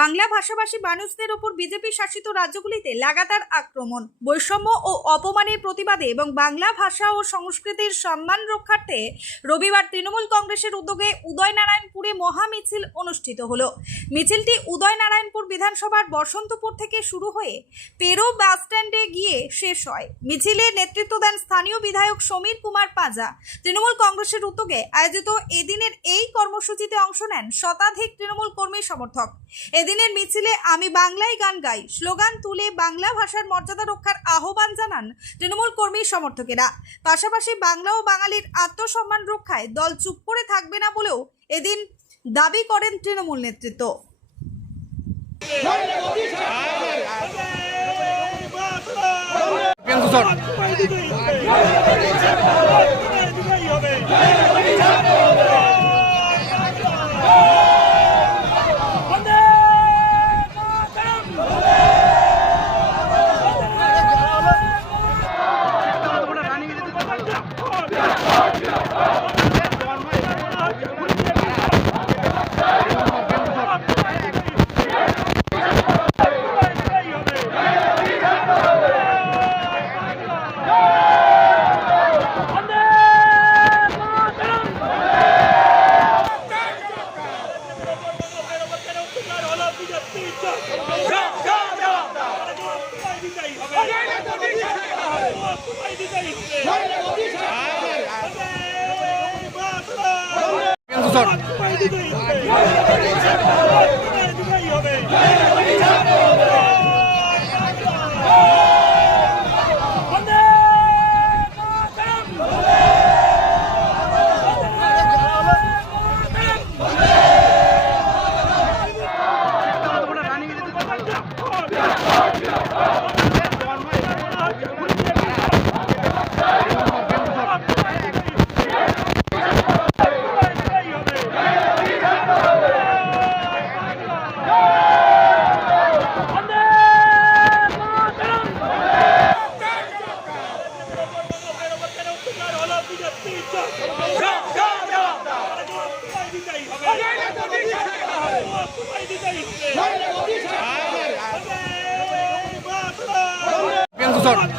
বাংলা ভাষাভাষী মানুষদের ওপর বিজেপি শাসিত রাজ্যগুলিতে লাগাতার আক্রমণ, বৈষম্য ও অপমানের প্রতিবাদে এবং বাংলা ভাষা ও সংস্কৃতির সম্মান রক্ষার্থে রবিবার তৃণমূল কংগ্রেসের উদ্যোগে উদয়নারায়ণপুরে মহা মিছিল অনুষ্ঠিত হলো। মিছিলটি উদয়নারায়ণপুর বিধানসভার বসন্তপুর থেকে শুরু হয়ে পেরো বাস স্ট্যান্ডে গিয়ে শেষ হয়। মিছিলে নেতৃত্ব দেন স্থানীয় বিধায়ক সমীর কুমার পাঁজা। তৃণমূল কংগ্রেসের উদ্যোগে আয়োজিত এদিনের এই কর্মসূচিতে অংশ নেন শতাধিক তৃণমূল কর্মী সমর্থক। এদিনের মিছিলে আমি বাংলায় গান গাই স্লোগান তুলে বাংলা ভাষার মর্যাদা রক্ষার আহ্বান জানান তৃণমূল কর্মী সমর্থকেরা। পাশাপাশি বাংলা ও বাঙালির আত্মসম্মান রক্ষায় দল চুপ করে থাকবে না বলেও এদিন দাবি করেন তৃণমূল নেতৃত্ব। Sorry.